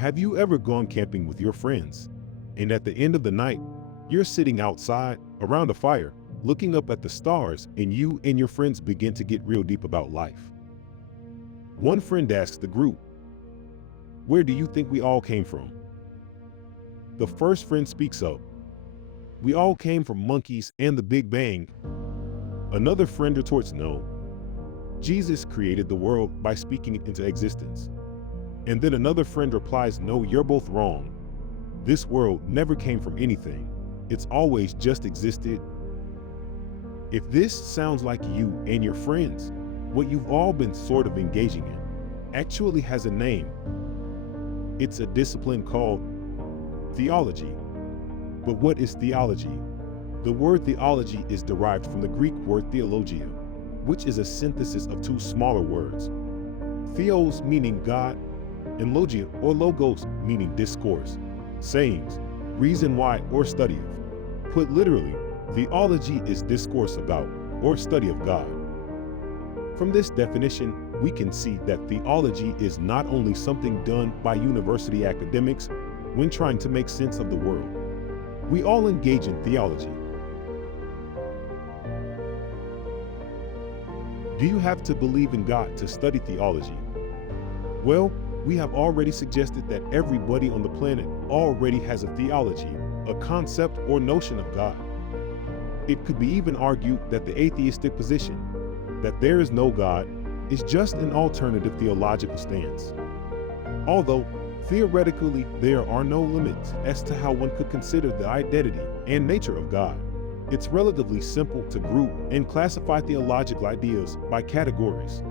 Have you ever gone camping with your friends, and at the end of the night, you're sitting outside around a fire, looking up at the stars, and you and your friends begin to get real deep about life? One friend asks the group, "Where do you think we all came from?" The first friend speaks up, "We all came from monkeys and the Big Bang." Another friend retorts, "No, Jesus created the world by speaking it into existence." And then another friend replies, "No, you're both wrong. This world never came from anything. It's always just existed." If this sounds like you and your friends, what you've all been sort of engaging in actually has a name. It's a discipline called theology. But what is theology? The word theology is derived from the Greek word theologia, which is a synthesis of two smaller words. Theos meaning God, and logia or logos meaning discourse, sayings, reason why, or study of. Put literally, theology is discourse about or study of God. From this definition, we can see that theology is not only something done by university academics when trying to make sense of the world. We all engage in theology. Do you have to believe in God to study theology? Well, we have already suggested that everybody on the planet already has a theology, a concept or notion of God. It could be even argued that the atheistic position, that there is no God, is just an alternative theological stance. Although, theoretically, there are no limits as to how one could consider the identity and nature of God. It's relatively simple to group and classify theological ideas by categories.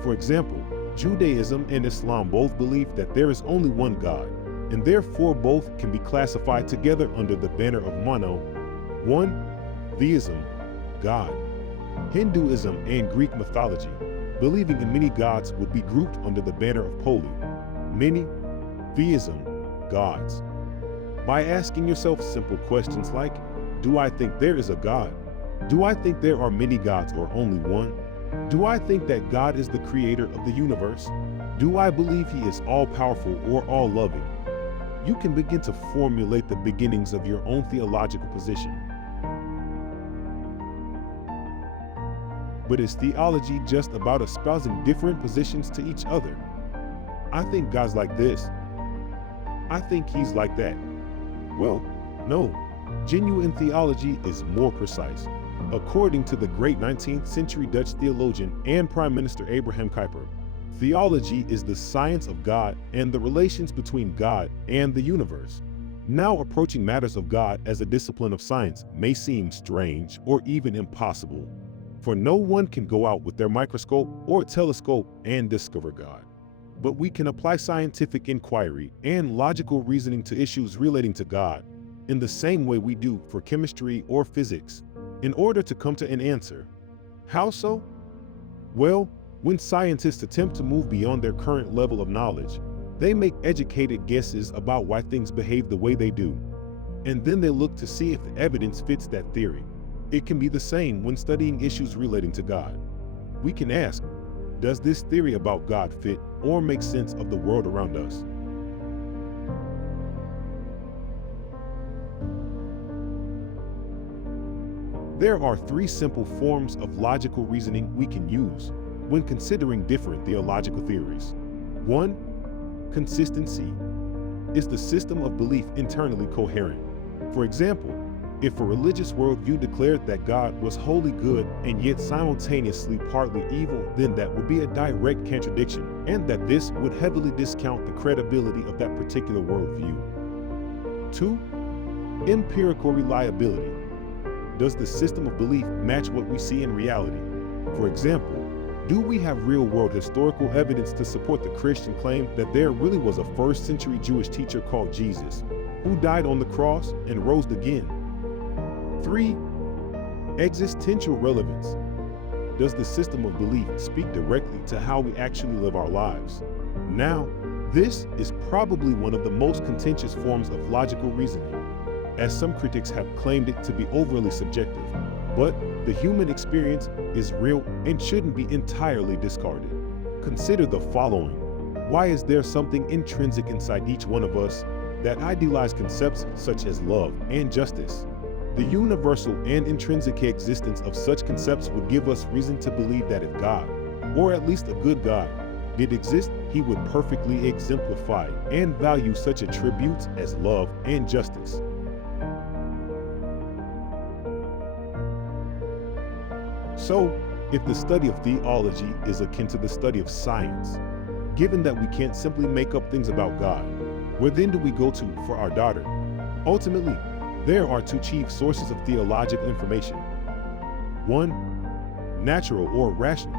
For example, Judaism and Islam both believe that there is only one God, and therefore both can be classified together under the banner of mono, one, theism, God. Hinduism and Greek mythology, believing in many gods, would be grouped under the banner of poly, many, theism, gods. By asking yourself simple questions like, do I think there is a God? Do I think there are many gods or only one? Do I think that God is the creator of the universe? Do I believe he is all-powerful or all-loving? You can begin to formulate the beginnings of your own theological position. But is theology just about espousing different positions to each other? I think God's like this. I think he's like that. Well, no. Genuine theology is more precise. According to the great 19th century Dutch theologian and Prime Minister Abraham Kuyper, theology is the science of God and the relations between God and the universe. Now, approaching matters of God as a discipline of science may seem strange or even impossible, for no one can go out with their microscope or telescope and discover God. But we can apply scientific inquiry and logical reasoning to issues relating to God in the same way we do for chemistry or physics, in order to come to an answer. How so? Well, when scientists attempt to move beyond their current level of knowledge, they make educated guesses about why things behave the way they do, and then they look to see if the evidence fits that theory. It can be the same when studying issues relating to God. We can ask, does this theory about God fit or make sense of the world around us? There are three simple forms of logical reasoning we can use when considering different theological theories. 1. Consistency. Is the system of belief internally coherent? For example, if a religious worldview declared that God was wholly good and yet simultaneously partly evil, then that would be a direct contradiction, and that this would heavily discount the credibility of that particular worldview. 2. Empirical reliability. Does the system of belief match what we see in reality? For example, do we have real-world historical evidence to support the Christian claim that there really was a first-century Jewish teacher called Jesus, who died on the cross and rose again? 3. Existential relevance. Does the system of belief speak directly to how we actually live our lives? Now, this is probably one of the most contentious forms of logical reasoning, as some critics have claimed it to be overly subjective. But the human experience is real and shouldn't be entirely discarded. Consider the following. Why is there something intrinsic inside each one of us that idealize concepts such as love and justice? The universal and intrinsic existence of such concepts would give us reason to believe that if God, or at least a good God, did exist, he would perfectly exemplify and value such attributes as love and justice. So, if the study of theology is akin to the study of science, given that we can't simply make up things about God, where then do we go to for our data? Ultimately, there are two chief sources of theological information. One, natural or rational,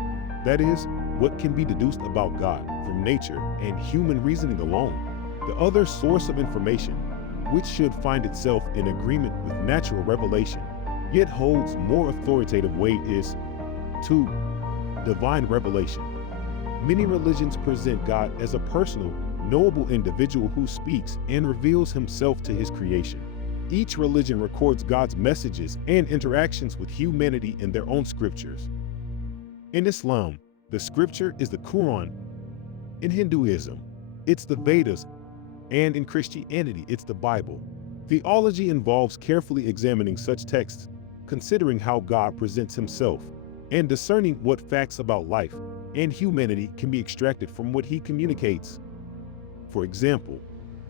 that is, what can be deduced about God from nature and human reasoning alone. The other source of information, which should find itself in agreement with natural revelation, yet holds more authoritative weight, is 2. Divine revelation. Many religions present God as a personal, knowable individual who speaks and reveals himself to his creation. Each religion records God's messages and interactions with humanity in their own scriptures. In Islam, the scripture is the Quran. In Hinduism, it's the Vedas. And in Christianity, it's the Bible. Theology involves carefully examining such texts, considering how God presents himself, and discerning what facts about life and humanity can be extracted from what he communicates. For example,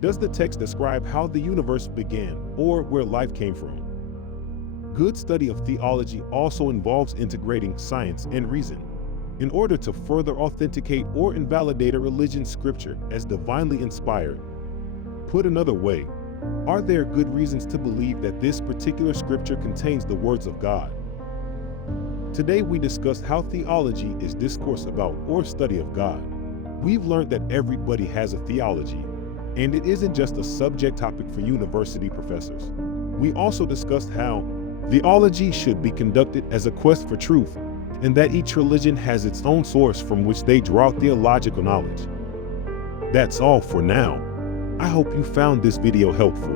does the text describe how the universe began or where life came from? Good study of theology also involves integrating science and reason in order to further authenticate or invalidate a religion's scripture as divinely inspired. Put another way, are there good reasons to believe that this particular scripture contains the words of God? Today we discussed how theology is discourse about or study of God. We've learned that everybody has a theology, and it isn't just a subject topic for university professors. We also discussed how theology should be conducted as a quest for truth, and that each religion has its own source from which they draw theological knowledge. That's all for now. I hope you found this video helpful.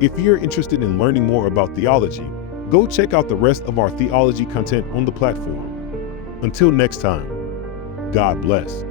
If you're interested in learning more about theology, go check out the rest of our theology content on the platform. Until next time, God bless.